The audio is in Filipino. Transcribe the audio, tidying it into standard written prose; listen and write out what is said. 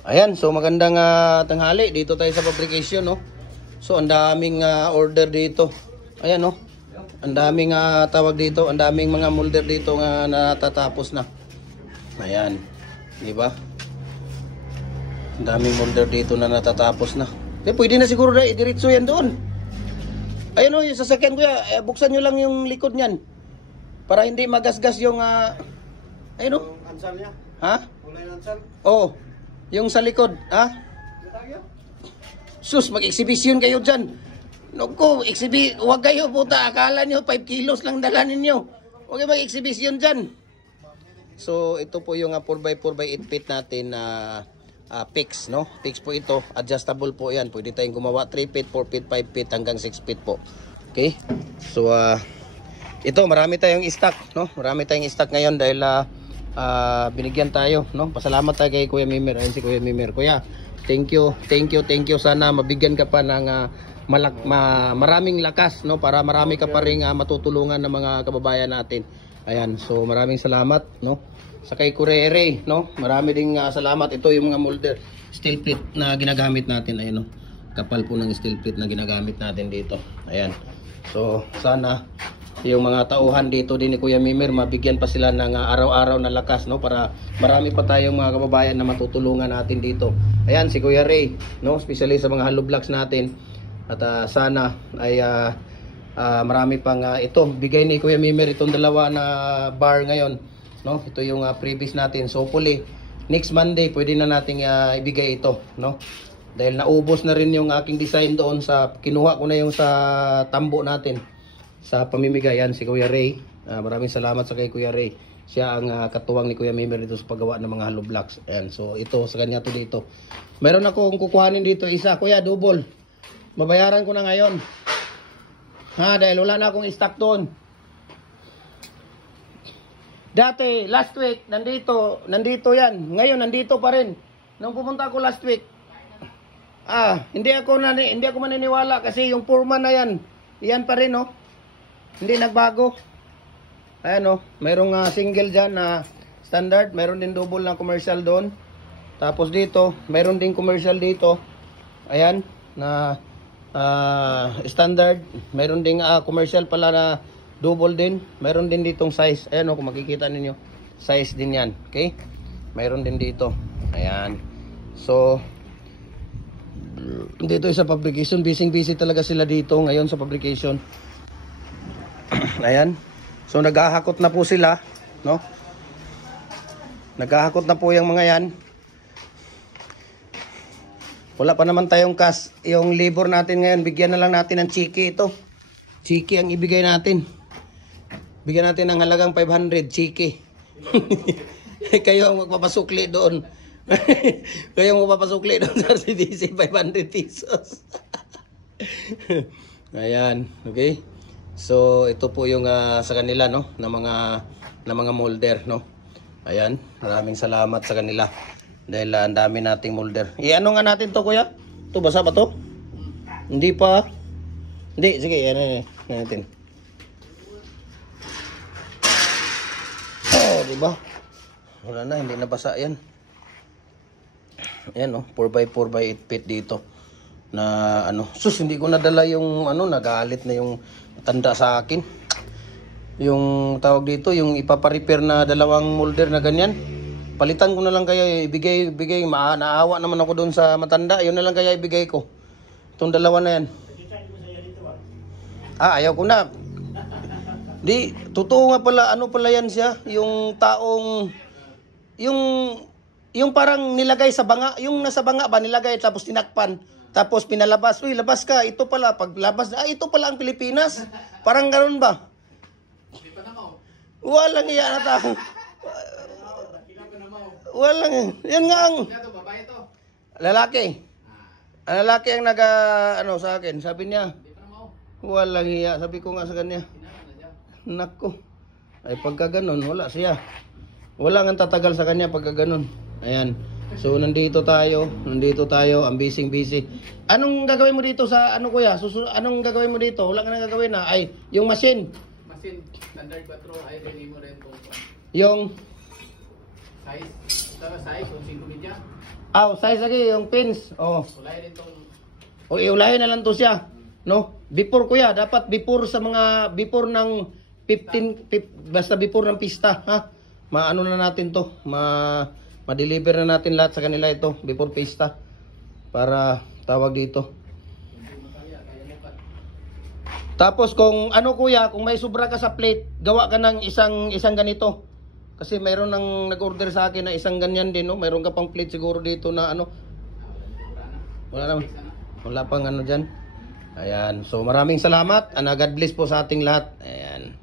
Ayan, so magandang tanghali. Dito tayo sa fabrication, no? So, ang daming order dito. Ayan, no? Ang daming tawag dito. Ang daming mga molder dito nga natatapos na. Ayan. Di ba? Ang daming molder dito na natatapos na. Pwede na siguro na idiretso yan doon. Ayan, no? Yung sasakyan ko yan. Buksan nyo lang yung likod niyan. Para hindi magasgas yung... ayun, no? Yung ansal niya? Ha? Kulay ng ansal? Oo. Yung sa likod, ha? Sus, mag-exhibition kayo dyan. Naku, huwag kayo puta. Akala nyo 5 kilos lang dala ninyo. Huwag kayo mag-exhibition dyan. So, ito po yung 4x4x8 feet natin na fix, no? Fix po ito. Adjustable po yan. Pwede tayong gumawa 3 feet, 4 feet, 5 feet, hanggang 6 feet po. Okay? So, ito, marami tayong stock, no? Marami tayong stock ngayon dahil binigyan tayo, no? Pasalamat tayo kay Kuya Mimir. Ayun si Kuya Mimir. Kuya, thank you. Sana mabigyan ka pa ng maraming lakas, no? Para marami ka pa ring matutulungan ng mga kababayan natin. Ayan, so maraming salamat, no? Sa kay Kurere, no? Marami ding salamat. Ito yung mga molder, steel plate na ginagamit natin. Ayun, no? Kapal po ng steel plate na ginagamit natin dito. Ayan. So, sana yung mga tauhan dito din ni Kuya Mimir, mabigyan pa sila ng araw-araw na lakas, no? Para marami pa tayong mga kababayan na matutulungan natin dito. Ayan, si Kuya Ray, no? Especially sa mga hollow blocks natin. At sana ay marami pang ito. Bigay ni Kuya Mimir itong dalawa na bar ngayon, no? Ito yung previous natin. So, hopefully, next Monday, pwede na nating ibigay ito, no? Dahil naubos na rin yung aking design doon sa, kinuha ko na yung sa tambo natin. Sa pamimigayan, si Kuya Ray. Maraming salamat sa kay Kuya Ray. Siya ang katuwang ni Kuya Mimir dito sa paggawa ng mga hollow blocks. Ayan, so ito sa kanya to dito. Meron akong kukuhanin dito isa. Kuya, double. Babayaran ko na ngayon. Ha, dahil wala na akong stock doon. Dati, last week, nandito yan. Ngayon, nandito pa rin. Nung pumunta ako last week, hindi ako maniniwala kasi yung foreman na yan. Yan pa rin, no? Hindi nagbago. Ayan, no? Mayroong single dyan na standard. Mayroon din double na commercial doon. Tapos dito, mayroon din commercial dito. Ayan, na standard. Mayroon din commercial pala na double din. Mayroon din ditong size. Ayan, no? Kung makikita ninyo, size din yan. Okay? Mayroon din dito. Ayan. So, dito sa fabrication, busy talaga sila dito ngayon sa fabrication. Ayan. So naghahakot na po sila, no? Naghahakot na po yung mga yan. Wala pa naman tayong cash. Yung labor natin ngayon, bigyan na lang natin ng chiki ito. Chiki ang ibigay natin. Bigyan natin ng halagang 500 chiki. Kayo ang magpapasukli doon. Kayo ang magpapasukli doon sa CDC 500 pesos. Ayan, okay? So ito po yung sa kanila, no, na mga molder, no. Ayan, maraming salamat sa kanila dahil ang dami nating molder. Ano nga natin to, kuya? To basa ba to? Hindi pa. Hindi, sige, yan natin. Oh, di ba? Wala na, hindi nabasa yan. Ayan, no, 4x4x8 feet dito. Na sus, hindi ko nadala yung nagalit na yung tanda sa akin. Yung tawag dito, yung ipapa-repair na dalawang molder na ganyan. Palitan ko na lang kaya ibigay, naawa naman ako doon sa matanda. Yun na lang kaya ibigay ko. Itong dalawa na yan. Ayaw ko na. Di, totoo nga pala, pala yan siya, yung taong yung parang nilagay sa banga, yung nasa banga ba nilagay tapos tinakpan. Tapos pinalabas, uy, labas ka, ito pala, paglabas, ito pala ang Pilipinas. Parang ganoon ba? Walang iya na tao. Walang, yan nga ang lalaki. Ang lalaki ang sa akin, sabi niya, walang iya, sabi ko nga sa kanya. Nako, ay pagka ganun, wala siya. Wala nga tatagal sa kanya pagka ganun. Ayan. So nandito tayo, ang busy. Anong gagawin mo dito sa kuya? Anong gagawin mo dito? Wala ka nang gagawin na. Ay, yung machine. Standard 4 ay rin mo rin po. Yung size, size o 5 media. Size lagi yung pins. Oh. Sulay rin tong O iulahin na lang to siya. No? Before kuya, dapat before sa mga before ng 15 basta before ng pista, ha? Maano na natin to, ma-deliver na natin lahat sa kanila ito before pista. Para tawag dito. Tapos kung ano kuya, kung may sobra ka sa plate, gawa ka ng isang ganito. Kasi mayroon nang nag-order sa akin na isang ganyan din, no? Mayroon ka pang plate siguro dito na ano. Wala naman. Wala pang ano dyan. Ayan. So maraming salamat. God bless po sa ating lahat. Ayan.